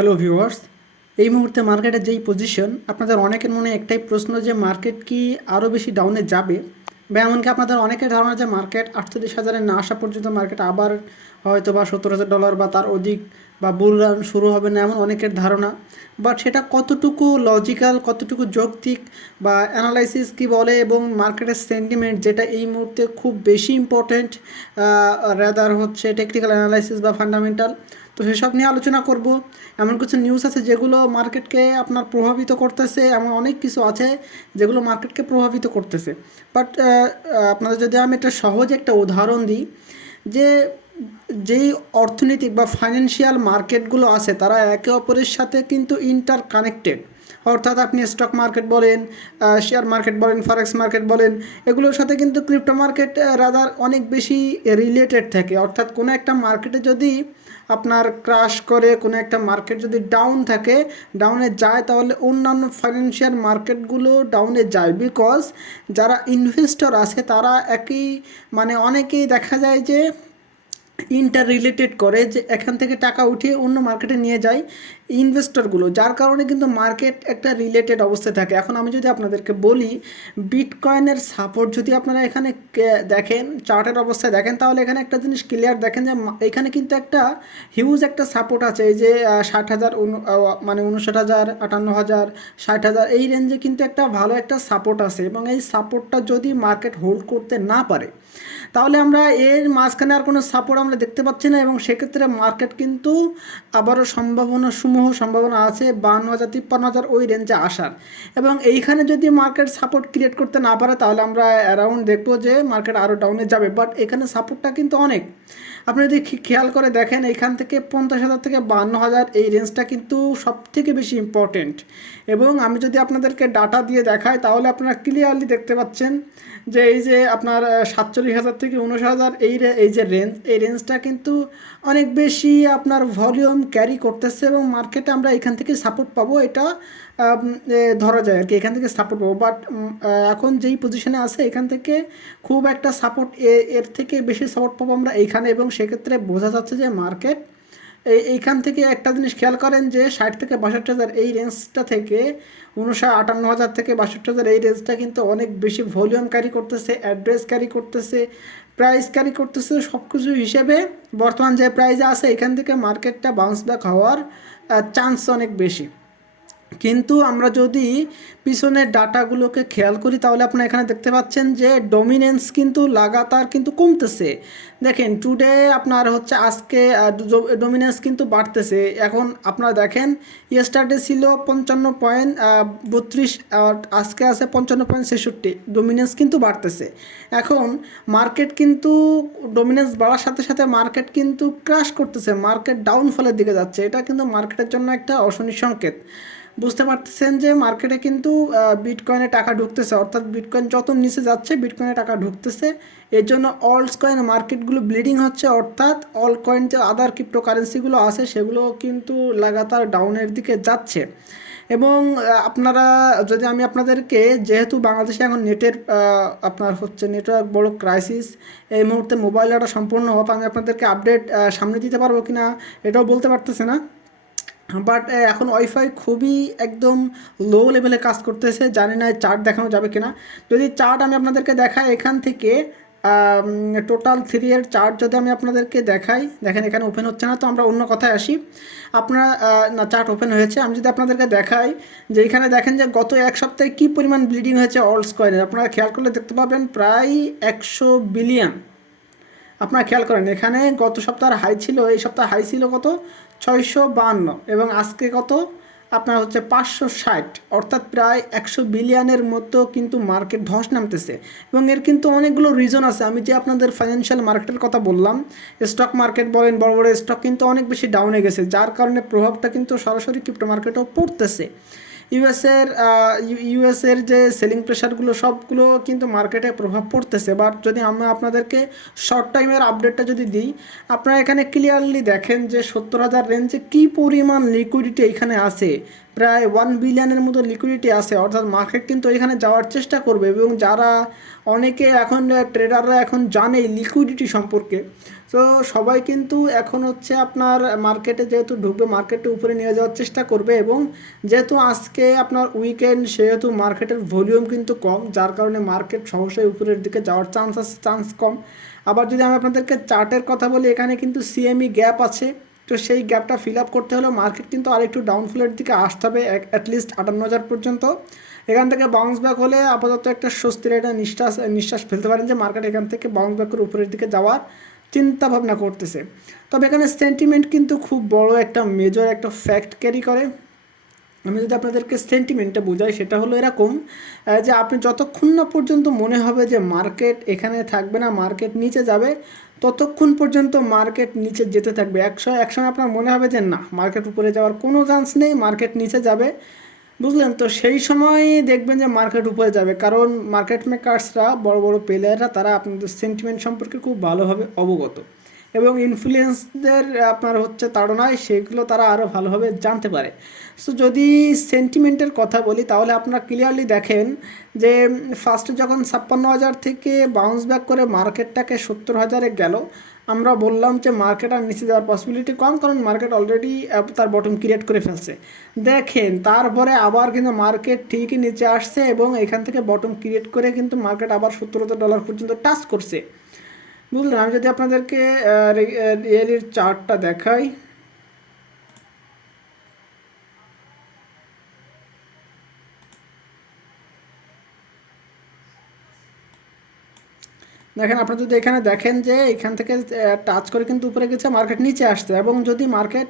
Hello viewers, এই মুহূর্তে মার্কেটের যেই পজিশন, আপনাদের অনেকের মনে একটাই প্রশ্ন যে মার্কেট কি আরও বেশি ডাউনে যাবে, বা এমনকি আপনাদের অনেকের ধারণা যে মার্কেট 48,000-এ না আসা পর্যন্ত মার্কেট আবার হয়তো বা $70,000 বা তার অধিক বা বুল রান শুরু হবে না, এমন অনেকের ধারণা। বাট সেটা কতটুকু লজিক্যাল, কতটুকু যৌক্তিক বা অ্যানালাইসিস কি বলে, এবং মার্কেটের সেন্টিমেন্ট যেটা এই মুহূর্তে খুব বেশি ইম্পর্ট্যান্ট রাদার হচ্ছে টেকনিক্যাল অ্যানালাইসিস বা ফান্ডামেন্টাল, তো সেসব নিয়ে আলোচনা করব। এমন কিছু নিউজ আছে যেগুলো মার্কেটকে আপনার প্রভাবিত করতেছে, এমন অনেক কিছু আছে যেগুলো মার্কেটকে প্রভাবিত করতেছে। বাট আপনাদের যদি আমি একটা সহজ একটা উদাহরণ দিই, যে যেই অর্থনৈতিক বা ফাইন্যান্সিয়াল মার্কেটগুলো আছে তারা একে অপরের সাথে কিন্তু ইন্টার কানেক্টেড। অর্থাৎ আপনি স্টক মার্কেট বলেন, শেয়ার মার্কেট বলেন, ফরেক্স মার্কেট বলেন, এগুলোর সাথে কিন্তু ক্রিপ্টো মার্কেট রাদার অনেক বেশি রিলেটেড থাকে। অর্থাৎ কোনো একটা মার্কেটে যদি আপনার ক্রাশ করে, কোনো একটা মার্কেট যদি ডাউন থাকে, ডাউনে যায়, তাহলে অন্যান্য ফাইন্যান্সিয়াল মার্কেটগুলো ডাউনে যায়। বিকজ যারা ইনভেস্টর আছে তারা একই, মানে অনেকেই দেখা যায় যে ইন্টার রিলেটেড করে, যে এখান থেকে টাকা উঠিয়ে অন্য মার্কেটে নিয়ে যায় ইনভেস্টরগুলো, যার কারণে কিন্তু মার্কেট একটা রিলেটেড অবস্থায় থাকে। এখন আমি যদি আপনাদেরকে বলি, বিটকয়েনের সাপোর্ট যদি আপনারা এখানে দেখেন, চার্টের অবস্থায় দেখেন, তাহলে এখানে একটা জিনিস ক্লিয়ার দেখেন যে এখানে কিন্তু একটা হিউজ একটা সাপোর্ট আছে। এই যে 60,000, মানে 59,000, 58,000, 60,000, এই রেঞ্জে কিন্তু একটা ভালো একটা সাপোর্ট আছে, এবং এই সাপোর্টটা যদি মার্কেট হোল্ড করতে না পারে, তাহলে আমরা এর মাঝখানে আর কোনো সাপোর্ট আমরা দেখতে পাচ্ছি না, এবং সেক্ষেত্রে মার্কেট কিন্তু আবারও সম্ভাবনা আছে 52,000, 53,000 ওই রেঞ্জে আসার। এবং এইখানে যদি মার্কেট সাপোর্ট ক্রিয়েট করতে না পারে, তাহলে আমরা অ্যারাউন্ড দেখবো যে মার্কেট আরও ডাউনে যাবে। বাট এখানে সাপোর্টটা কিন্তু অনেক, আপনি যদি খেয়াল করে দেখেন, এইখান থেকে 50,000 থেকে 52,000 এই রেঞ্জটা কিন্তু সব থেকে বেশি ইম্পর্টেন্ট। এবং আমি যদি আপনাদেরকে ডাটা দিয়ে দেখাই, তাহলে আপনারা ক্লিয়ারলি দেখতে পাচ্ছেন যে এই যে আপনার 47,000 থেকে 59,000 এই যে রেঞ্জ, এই রেঞ্জটা কিন্তু অনেক বেশি আপনার ভলিউম ক্যারি করতেছে, এবং মার্কেটে আমরা এখান থেকে সাপোর্ট পাবো, এটা ধরা যায় আর কি, এখান থেকে সাপোর্ট পাবো। বাট এখন যেই পজিশনে আছে, এখান থেকে খুব একটা সাপোর্ট, এর থেকে বেশি সাপোর্ট পাবো আমরা এইখানে, এবং সেক্ষেত্রে বোঝা যাচ্ছে যে মার্কেট এইখান থেকে একটা জিনিস খেয়াল করেন যে 60 থেকে 62,000 এই রেঞ্জটা থেকে 58,000 থেকে 62,000 এই রেঞ্জটা কিন্তু অনেক বেশি ভলিউম ক্যারি করতেছে, অ্যাড্রেস ক্যারি করতেছে, প্রাইস ক্যারি করতেছে, সব কিছু হিসেবে বর্তমান যে প্রাইসে আছে, এখান থেকে মার্কেটটা বাউন্স ব্যাক হওয়ার চান্স অনেক বেশি। কিন্তু আমরা যদি পিছনের ডাটাগুলোকে খেয়াল করি, তাহলে আপনারা এখানে দেখতে পাচ্ছেন যে ডমিনেন্স কিন্তু লাগাতার কিন্তু কমতেছে। দেখেন টুডে আপনার হচ্ছে আজকে ডমিনেন্স কিন্তু বাড়তেছে। এখন আপনারা দেখেন, ইয়েস্টারডে ছিল 55.32, আজকে আছে 55.66, ডমিনেন্স কিন্তু বাড়তেছে। এখন মার্কেট কিন্তু ডমিনেন্স বাড়ার সাথে সাথে মার্কেট কিন্তু ক্র্যাশ করতেছে, মার্কেট ডাউনফলের দিকে যাচ্ছে। এটা কিন্তু মার্কেটের জন্য একটা অশনি সংকেত। বুঝতে পারতেছেন যে মার্কেটে কিন্তু বিটকয়েনে টাকা ঢুকতেছে, অর্থাৎ বিটকয়েন যত নিচে যাচ্ছে বিটকয়েনে টাকা ঢুকতেছে। এর জন্য অলস কয়েন মার্কেটগুলো ব্লিডিং হচ্ছে, অর্থাৎ অল কয়েন যে আদার ক্রিপ্টো কারেন্সিগুলো আছে সেগুলো কিন্তু লাগাতার ডাউনের দিকে যাচ্ছে। এবং আপনারা যদি আমি আপনাদেরকে, যেহেতু বাংলাদেশে এখন নেটের আপনার হচ্ছে নেটওয়ার্ক বড় ক্রাইসিস, এই মুহূর্তে মোবাইল ডাটা সম্পূর্ণ হতো, আমি আপনাদেরকে আপডেট সামনে দিতে পারবো কিনা এটাও বলতে পারতেছে না। বাট এখন ওয়াইফাই খুবই একদম লো লেভেলে কাজ করতেছে, জানি না চার্ট দেখানো যাবে কিনা। যদি চার্ট আমি আপনাদেরকে দেখাই, এখান থেকে টোটাল 3 এর চার্ট যদি আমি আপনাদেরকে দেখাই, দেখেন এখানে ওপেন হচ্ছে না, তো আমরা অন্য কথায় আসি। আপনারা না, চার্ট ওপেন হয়েছে। আমি যদি আপনাদেরকে দেখাই যে এখানে দেখেন যে গত এক সপ্তাহে কী পরিমাণ ব্লিডিং হয়েছে অলস কয়েনের, আপনারা খেয়াল করলে দেখতে পাবেন প্রায় 100 বিলিয়ন। আপনারা খেয়াল করেন, এখানে গত সপ্তাহের হাই ছিল, এই সপ্তাহে হাই ছিল কত, 652, এবং আজকে কত আপনার হচ্ছে 560, অর্থাৎ প্রায় 100 বিলিয়নের মতো কিন্তু মার্কেট ধস নামতেছে। এবং এর কিন্তু অনেকগুলো রিজন আছে। আমি যে আপনাদের ফাইন্যান্সিয়াল মার্কেটের কথা বললাম, স্টক মার্কেট বলেন, বড় বড় স্টক কিন্তু অনেক বেশি ডাউনে গেছে, যার কারণে প্রভাবটা কিন্তু সরাসরি ক্রিপ্টো মার্কেটেও পড়তেছে। ইউএসের যে সেলিং প্রেশারগুলো সবগুলো কিন্তু মার্কেটে প্রভাব পড়তেছে। বাট যদি আমি আপনাদেরকে শর্ট টাইমের আপডেটটা যদি দিই, আপনারা এখানে ক্লিয়ারলি দেখেন যে 70,000 রেঞ্জে কী পরিমাণ লিকুইডিটি এখানে আছে, প্রায় 1 বিলিয়নের মতো লিকুইডিটি আছে। অর্থাৎ মার্কেট কিন্তু এখানে যাওয়ার চেষ্টা করবে, এবং যারা অনেকে এখন ট্রেডাররা এখন জানে লিকুইডিটি সম্পর্কে, তো সবাই কিন্তু এখন হচ্ছে আপনার মার্কেটে যেহেতু ঢুকবে, মার্কেটে উপরে নিয়ে যাওয়ার চেষ্টা করবে। এবং যেহেতু আজকে আপনার উইকেন্ড, সেহেতু মার্কেটের ভলিউম কিন্তু কম, যার কারণে মার্কেট সহসাই উপরের দিকে যাওয়ার চান্স কম। আবার যদি আমি আপনাদেরকে চার্টের কথা বলি, এখানে কিন্তু সিএমই গ্যাপ আছে, তো সেই গ্যাপটা ফিল আপ করতে হলে মার্কেট কিন্তু আরেকটু ডাউনফলের দিকে আসতে হবে, অ্যাটলিস্ট 58,000 পর্যন্ত। এখান থেকে বাউন্স ব্যাক হলে আপাতত একটা স্বস্তির একটা নিঃশ্বাস ফেলতে পারেন যে মার্কেট এখান থেকে বাউন্স ব্যাক করে উপরের দিকে যাওয়ার চিন্তা ভাবনা করতেছে। তবে এখানে সেন্টিমেন্ট কিন্তু খুব বড় একটা মেজর একটা ফ্যাক্ট ক্যারি করে। আমি যদি আপনাদেরকে সেন্টিমেন্টটা বোঝাই, সেটা হলো এরকম যে আপনি যতক্ষণ না পর্যন্ত মনে হবে যে মার্কেট এখানে থাকবে না, মার্কেট নিচে যাবে, ততক্ষণ পর্যন্ত মার্কেট নিচে যেতে থাকবে। একসময় আপনার মনে হবে যে না, মার্কেট উপরে যাওয়ার কোনো চান্স নেই, মার্কেট নিচে যাবে, বুঝলেন? তো সেই সময় দেখবেন যে মার্কেট উপরে যাবে, কারণ মার্কেট মেকার্সরা, বড় বড় প্লেয়াররা, তারা আপনাদের সেন্টিমেন্ট সম্পর্কে খুব ভালোভাবে অবগত, এবং ইনফ্লুয়েন্সদের আপনার হচ্ছে তাড়নায় সেগুলো তারা আরও ভালোভাবে জানতে পারে। সো যদি সেন্টিমেন্টের কথা বলি, তাহলে আপনারা ক্লিয়ারলি দেখেন যে ফার্স্টে যখন 56,000 থেকে বাউন্স ব্যাক করে মার্কেটটাকে 70,000-এ গেল, আমরা বললাম যে মার্কেট আর নিচে যাওয়ার পসিবিলিটি কম, কারণ মার্কেট অলরেডি তার বটম ক্রিয়েট করে ফেলছে। দেখেন তারপরে আবার কিন্তু মার্কেট ঠিকই নিচে আসছে, এবং এখান থেকে বটম ক্রিয়েট করে কিন্তু মার্কেট আবার $70,000 পর্যন্ত টাচ করছে, বুঝলেন? আমি যদি আপনাদেরকে রিয়েলির চার্টটা দেখাই, দেখেন, আপনারা যদি এখানে দেখেন যে এখান থেকে টাচ করে কিন্তু উপরে গেছে, মার্কেট নিচে আসছে, এবং যদি মার্কেট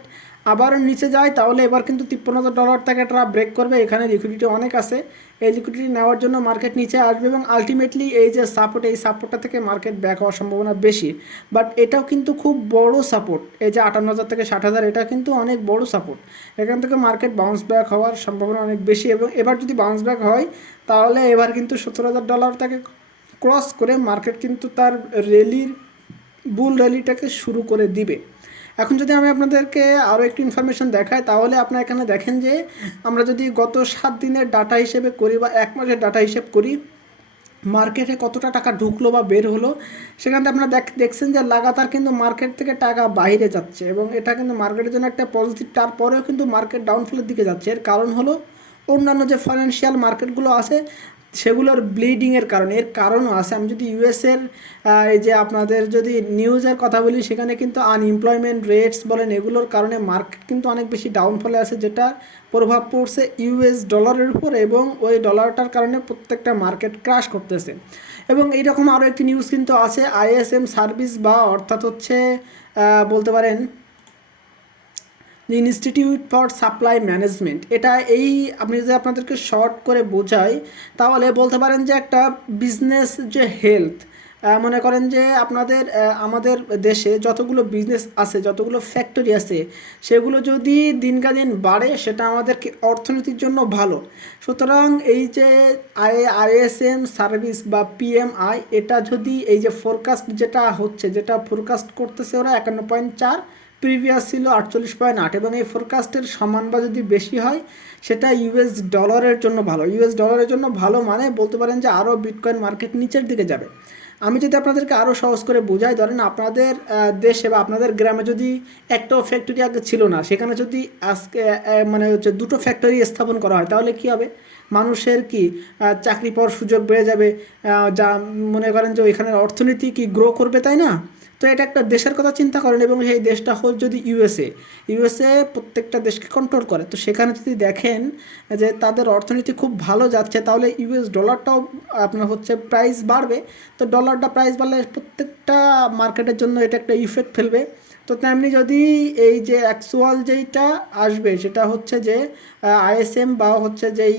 আবার নিচে যায় তাহলে এবার কিন্তু $53,000 থেকে তারা ব্রেক করবে। এখানে লিকুইডিটি অনেক আছে, এই লিকুইডিটি নেওয়ার জন্য মার্কেট নিচে আসবে, এবং আলটিমেটলি এই যে সাপোর্ট, এই সাপোর্টটা থেকে মার্কেট ব্যাক হওয়ার সম্ভাবনা বেশি। বাট এটাও কিন্তু খুব বড় সাপোর্ট, এই যে 58,000 থেকে 60,000, এটা কিন্তু অনেক বড় সাপোর্ট। এখান থেকে মার্কেট বাউন্স ব্যাক হওয়ার সম্ভাবনা অনেক বেশি, এবং এবার যদি বাউন্স ব্যাক হয় তাহলে এবার কিন্তু $70,000 থেকে ক্রস করে মার্কেট কিন্তু তার বুল র্যালিটাকে শুরু করে দিবে। এখন যদি আমি আপনাদেরকে আরও একটু ইনফরমেশন দেখাই, তাহলে আপনারা এখানে দেখেন যে আমরা যদি গত 7 দিনের ডাটা হিসেবে করি বা 1 মাসের ডাটা হিসেব করি, মার্কেটে কতটা টাকা ঢুকলো বা বের হলো, সেখান থেকে আপনারা দেখছেন যে লাগাতার কিন্তু মার্কেট থেকে টাকা বাইরে যাচ্ছে, এবং এটা কিন্তু মার্কেটের জন্য একটা পজিটিভ। তারপরেও কিন্তু মার্কেট ডাউনফলের দিকে যাচ্ছে। এর কারণ হলো অন্যান্য যে ফাইন্যান্সিয়াল মার্কেটগুলো আছে সেগুলোর ব্লিডিংয়ের কারণে। এর কারণও আছে। আমি যদি ইউএসের এই যে আপনাদের যদি নিউজের কথা বলি, সেখানে কিন্তু আনএমপ্লয়মেন্ট রেটস বলেন, এগুলোর কারণে মার্কেট কিন্তু অনেক বেশি ডাউনফলে আছে, যেটা প্রভাব পড়ছে ইউএস ডলারের উপর, এবং ওই ডলারটার কারণে প্রত্যেকটা মার্কেট ক্রাশ করতেছে। এবং এইরকম আরও একটি নিউজ কিন্তু আছে, আইএসএম সার্ভিস, বা অর্থাৎ হচ্ছে বলতে পারেন ইনস্টিটিউট ফর সাপ্লাই ম্যানেজমেন্ট। এটা আমি যদি আপনাদেরকে শর্ট করে বোঝাই, তাহলে বলতে পারেন যে একটা বিজনেস যে হেলথ, মনে করেন যে আমাদের দেশে যতগুলো বিজনেস আছে, যতগুলো ফ্যাক্টরি আছে, সেগুলো যদি দিনকাদিন বাড়ে, সেটা আমাদেরকে অর্থনীতির জন্য ভালো। সুতরাং এই যে আইএসএম সার্ভিস বা পিএমআই, এটা যদি এই যে ফোরকাস্ট যেটা ফোরকাস্ট করতেছে ওরা 51.4, প্রিভিয়াস ছিল 48.8, এবং এই ফোরকাস্টের সমান বা যদি বেশি হয়, সেটা ইউএস ডলারের জন্য ভালো। ইউএস ডলারের জন্য ভালো মানে বলতে পারেন যে আরও বিটকয়েন মার্কেট নিচের দিকে যাবে। আমি যদি আপনাদেরকে আরও সহজ করে বোঝাই, ধরেন আপনাদের দেশে বা আপনাদের গ্রামে যদি একটাও ফ্যাক্টরি আগে ছিল না, সেখানে যদি আজকে মানে হচ্ছে 2টো ফ্যাক্টরি স্থাপন করা হয়, তাহলে কি হবে? মানুষের কি চাকরি পাওয়ার সুযোগ বেড়ে যাবে, যা মনে করেন যে ওইখানের অর্থনীতি কি গ্রো করবে, তাই না? তো এটা একটা দেশের কথা চিন্তা করেন, এবং সেই দেশটা হল যদি ইউএসএ প্রত্যেকটা দেশকে কন্ট্রোল করে। তো সেখানে যদি দেখেন যে তাদের অর্থনীতি খুব ভালো যাচ্ছে, তাহলে ইউএস ডলারটাও আপনার হচ্ছে প্রাইস বাড়বে। তো ডলারটা প্রাইস বাড়লে প্রত্যেকটা মার্কেটের জন্য এটা একটা ইফেক্ট ফেলবে। তো তেমনি যদি এই যে অ্যাকচুয়াল যেইটা আসবে, সেটা হচ্ছে যে আইএসএম বা হচ্ছে যেই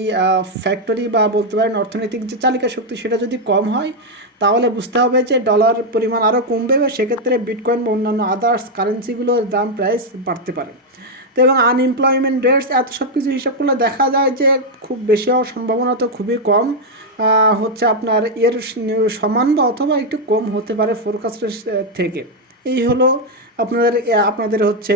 ফ্যাক্টরি বা বলতে পারেন অর্থনৈতিক যে চালিকা শক্তি, সেটা যদি কম হয়, তাহলে বুঝতে হবে যে ডলার পরিমাণ আরও কমবে, এবং সেক্ষেত্রে বিটকয়েন বা অন্যান্য আদার্স কারেন্সিগুলোর দাম প্রাইস বাড়তে পারে। তো এবং আনএমপ্লয়মেন্ট রেটস এত সব কিছু হিসাব করলে দেখা যায় যে খুব বেশি হওয়ার সম্ভাবনা তো খুবই কম, হচ্ছে আপনার এর সমান বা অথবা একটু কম হতে পারে ফোরকাস্টের থেকে। এই হলো আপনাদের হচ্ছে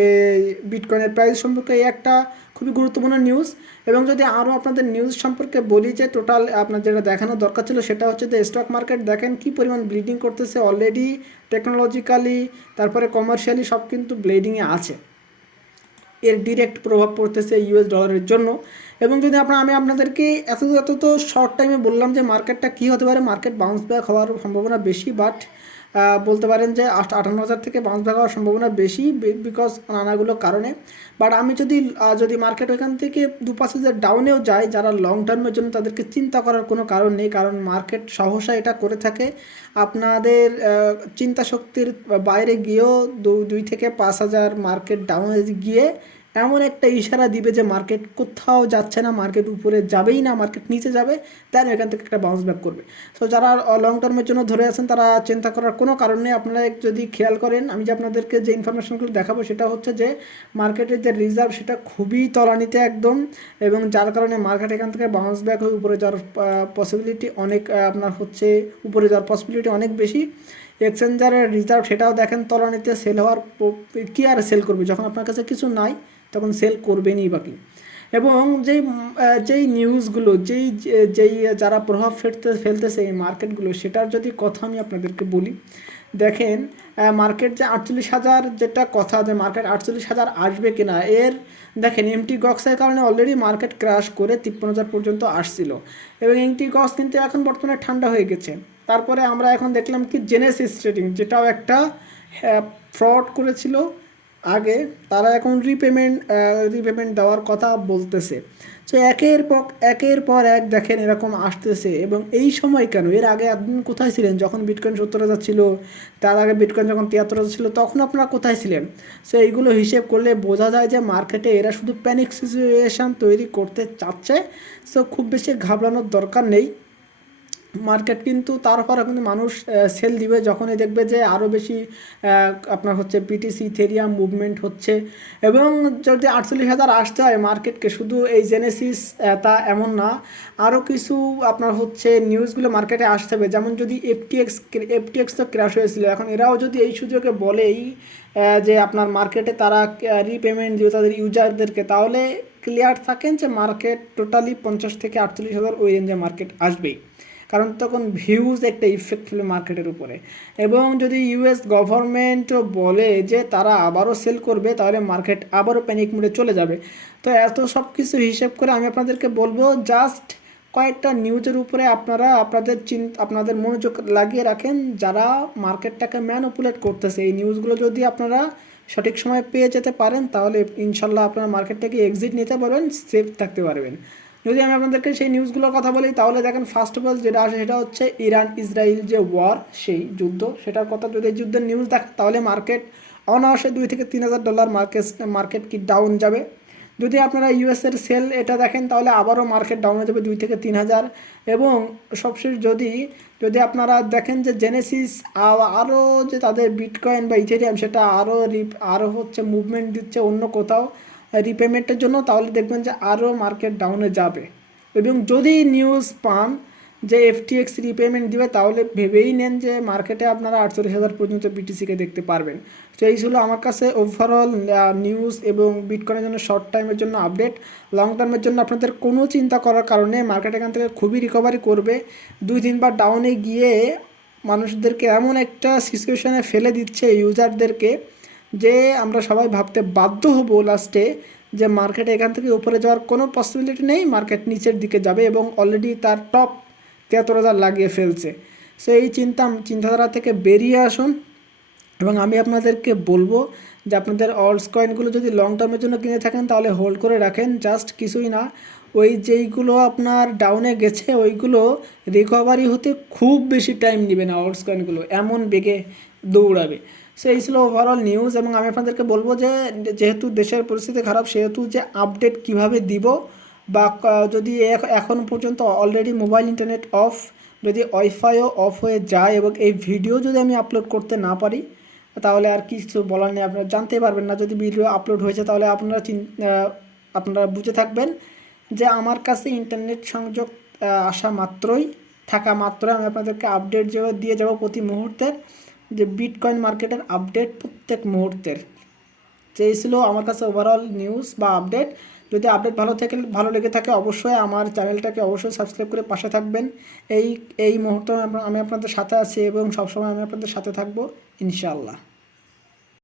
বিটকয়েনের প্রাইস সম্পর্কে এই একটা খুবই গুরুত্বপূর্ণ নিউজ। এবং যদি আরও আপনাদের নিউজ সম্পর্কে বলি যে টোটাল আপনার যেটা দেখানোর দরকার ছিল সেটা হচ্ছে যে স্টক মার্কেট দেখেন কী পরিমাণ ব্লিডিং করতেছে অলরেডি, টেকনোলজিক্যালি তারপরে কমার্শিয়ালি সব কিন্তু ব্লিডিংয়ে আছে। এর ডিরেক্ট প্রভাব পড়তেছে ইউএস ডলারের জন্য। এবং যদি আমি আপনাদেরকে এত তো শর্ট টাইমে বললাম যে মার্কেটটা কী হতে পারে, মার্কেট বাউন্স ব্যাক হওয়ার সম্ভাবনা বেশি, বাট বলতে পারেন যে 58,000 থেকে বাউন্স ব্যাক হওয়ার সম্ভাবনা বেশি বিকজ নানাগুলো কারণে। বাট আমি যদি মার্কেট ওইখান থেকে 2-5,000 ডাউনেও যায়, যারা লং টার্মের জন্য তাদেরকে চিন্তা করার কোনো কারণ নেই, কারণ মার্কেট সহসা এটা করে থাকে আপনাদের চিন্তা শক্তির বাইরে গিয়েও 2 থেকে 5,000 মার্কেট ডাউনে গিয়ে এমন একটা ইশারা দিবে যে মার্কেট কোথাও যাচ্ছে না, মার্কেট উপরে যাবেই না, মার্কেট নিচে যাবে, দেন এখান থেকে একটা বাউন্স ব্যাক করবে। সো যারা লং টার্মের জন্য ধরে আছেন তারা চিন্তা করার কোনো কারণ নেই। আপনারা যদি খেয়াল করেন, আমি যে আপনাদেরকে যে ইনফরমেশনগুলো দেখাবো সেটা হচ্ছে যে মার্কেটের যে রিজার্ভ সেটা খুবই তলানিতে একদম, এবং যার কারণে মার্কেট এখান থেকে বাউন্স ব্যাক হয়ে উপরে যাওয়ার পসিবিলিটি অনেক উপরে যাওয়ার পসিবিলিটি অনেক বেশি। এক্সচেঞ্জারের রিজার্ভ সেটাও দেখেন তলানিতে, সেল হওয়ার কি আর সেল করবে, যখন আপনার কাছে কিছু নাই তখন সেল করবেনই বাকি। এবং যেই নিউজগুলো যেই যারা প্রভাব ফেলতেছে এই মার্কেটগুলো, সেটার যদি কথা আমি আপনাদেরকে বলি, দেখেন মার্কেট যে 48,000 যেটা কথা, যে মার্কেট 48,000 আসবে কিনা, এর দেখেন এমটি গক্সের কারণে অলরেডি মার্কেট ক্র্যাশ করে 53,000 পর্যন্ত আসছিল, এবং এমটি গক্স কিন্তু এখন বর্তমানে ঠান্ডা হয়ে গেছে। তারপরে আমরা এখন দেখলাম কি জেনেসিস ট্রেডিং, যেটাও একটা ফ্রড করেছিল আগে, তারা এখন রিপেমেন্ট দেওয়ার কথা বলতেছে। সো একের পর এক দেখেন এরকম আসতেছে। এবং এই সময় কেন, এর আগে আপনি কোথায় ছিলেন যখন বিটকয়েন 70,000 ছিল, তার আগে বিটকয়েন যখন 73,000 ছিল, তখন আপনারা কোথায় ছিলেন? সো এইগুলো হিসেব করলে বোঝা যায় যে মার্কেটে এরা শুধু প্যানিক সিচুয়েশান তৈরি করতে চাচ্ছে। সো খুব বেশি ঘাবড়ানোর দরকার নেই। মার্কেট কিন্তু তারপরে কিন্তু মানুষ সেল দিবে যখনই দেখবে যে আরও বেশি আপনার হচ্ছে পিটিসি ইথেরিয়াম মুভমেন্ট হচ্ছে। এবং যদি 48,000 আসতে হয় মার্কেটকে, শুধু এই জেনেসিস তা এমন না, আরও কিছু আপনার হচ্ছে নিউজগুলো মার্কেটে আসতে হবে। যেমন যদি এফটিএক্স তো ক্র্যাশ হয়েছিল, এখন এরাও যদি এই সুযোগে বলেই যে আপনার মার্কেটে তারা রিপেমেন্ট দিবে তাদের ইউজারদেরকে, তাহলে ক্লিয়ার থাকেন যে মার্কেট টোটালি 50 থেকে 48,000 ওই রেঞ্জে মার্কেট আসবেই, কারণ তখন ভিউজ একটা ইফেক্ট ফেলে মার্কেটের উপরে। এবং যদি ইউএস গভর্নমেন্টও বলে যে তারা আবারও সেল করবে, তাহলে মার্কেট আবারও প্যানিক মোডে চলে যাবে। তো এত সব কিছু হিসেব করে আমি আপনাদেরকে বলবো, জাস্ট কয়েকটা নিউজের উপরে আপনারা আপনাদের মনোযোগ লাগিয়ে রাখেন, যারা মার্কেটটাকে ম্যানিপুলেট করতেছে। এই নিউজগুলো যদি আপনারা সঠিক সময় পেয়ে যেতে পারেন, তাহলে ইনশাল্লাহ আপনারা মার্কেটটাকে এক্সিট নিতে পারবেন, সেফ থাকতে পারবেন। যদি আমি আপনাদেরকে সেই নিউজগুলোর কথা বলি, তাহলে দেখেন ফার্স্ট অফ অল যেটা আসে সেটা হচ্ছে ইরান ইসরায়েল যে ওয়ার, সেই যুদ্ধ, সেটার কথা যদি যুদ্ধের নিউজ দেখেন, তাহলে মার্কেট অনায়াসে $2,000 থেকে $3,000 মার্কেট কি ডাউন যাবে। যদি আপনারা ইউএসের সেল এটা দেখেন, তাহলে আবারও মার্কেট ডাউন হয়ে যাবে 2 থেকে 3,000। এবং সবশেষ যদি আপনারা দেখেন যে জেনেসিস আরও যে তাদের বিটকয়েন বা ইথেরিয়াম সেটা আরও হচ্ছে মুভমেন্ট দিচ্ছে অন্য কোথাও রিপেমেন্টের জন্য, তাহলে দেখবেন যে আরও মার্কেট ডাউনে যাবে। এবং যদি নিউজ পান যে এফটিএক্স রিপেমেন্ট দিবে, তাহলে ভেবেই নেন যে মার্কেটে আপনারা 48,000 পর্যন্ত বিটিসিকে দেখতে পারবেন। তো এই ছিল আমার কাছে ওভারঅল নিউজ এবং বিটকয়েনের জন্য শর্ট টাইমের জন্য আপডেট। লং টার্মের জন্য আপনাদের কোনো চিন্তা করার কারণে, মার্কেট এখান থেকে খুবই রিকভারি করবে। 2-3 বার ডাউনে গিয়ে মানুষদেরকে এমন একটা সিচুয়েশনে ফেলে দিচ্ছে ইউজারদেরকে, যে আমরা সবাই ভাবতে বাধ্য হব লাস্টে যে মার্কেট এখান থেকে উপরে যাওয়ার কোনো পসিবিলিটি নেই, মার্কেট নিচের দিকে যাবে, এবং অলরেডি তার টপ 73,000 লাগিয়ে ফেলছে। সো এই চিন্তাধারা থেকে বেরিয়ে আসুন। এবং আমি আপনাদেরকে বলবো যে আপনাদের অলস কয়েনগুলো যদি লং টার্মের জন্য কিনে থাকেন, তাহলে হোল্ড করে রাখেন, জাস্ট কিছুই না। যেইগুলো আপনার ডাউনে গেছে ওইগুলো রিকভারি হতে খুব বেশি টাইম নেবে না, অলস কয়েনগুলো এমন বেগে দৌড়াবে। সো এই ছিল ওভারঅল নিউজ। এবং আমি আপনাদেরকে বলবো যে যেহেতু দেশের পরিস্থিতি খারাপ, সেহেতু যে আপডেট কিভাবে দিব, বা যদি এখন পর্যন্ত অলরেডি মোবাইল ইন্টারনেট অফ, যদি ওয়াইফাইও অফ হয়ে যায় এবং এই ভিডিও যদি আমি আপলোড করতে না পারি, তাহলে আর কিছু বলার নেই, আপনারা জানতেই পারবেন না। যদি ভিডিও আপলোড হয়েছে তাহলে আপনারা বুঝে থাকবেন যে আমার কাছে ইন্টারনেট সংযোগ আসা মাত্রই, থাকা মাত্রই আমি আপনাদেরকে আপডেট দিয়ে যাব প্রতি মুহূর্তের, যে বিটকয়েন মার্কেটের আপডেট প্রত্যেক মুহূর্তের। যে এই ছিল আমার কাছে ওভারঅল নিউজ বা আপডেট। যদি আপডেট ভালো লেগে থাকে অবশ্যই আমার চ্যানেলটাকে অবশ্যই সাবস্ক্রাইব করে পাশে থাকবেন। এই মুহূর্তে আমি আপনাদের সাথে আছি এবং সবসময় আমি আপনাদের সাথে থাকবো ইনশাআল্লাহ।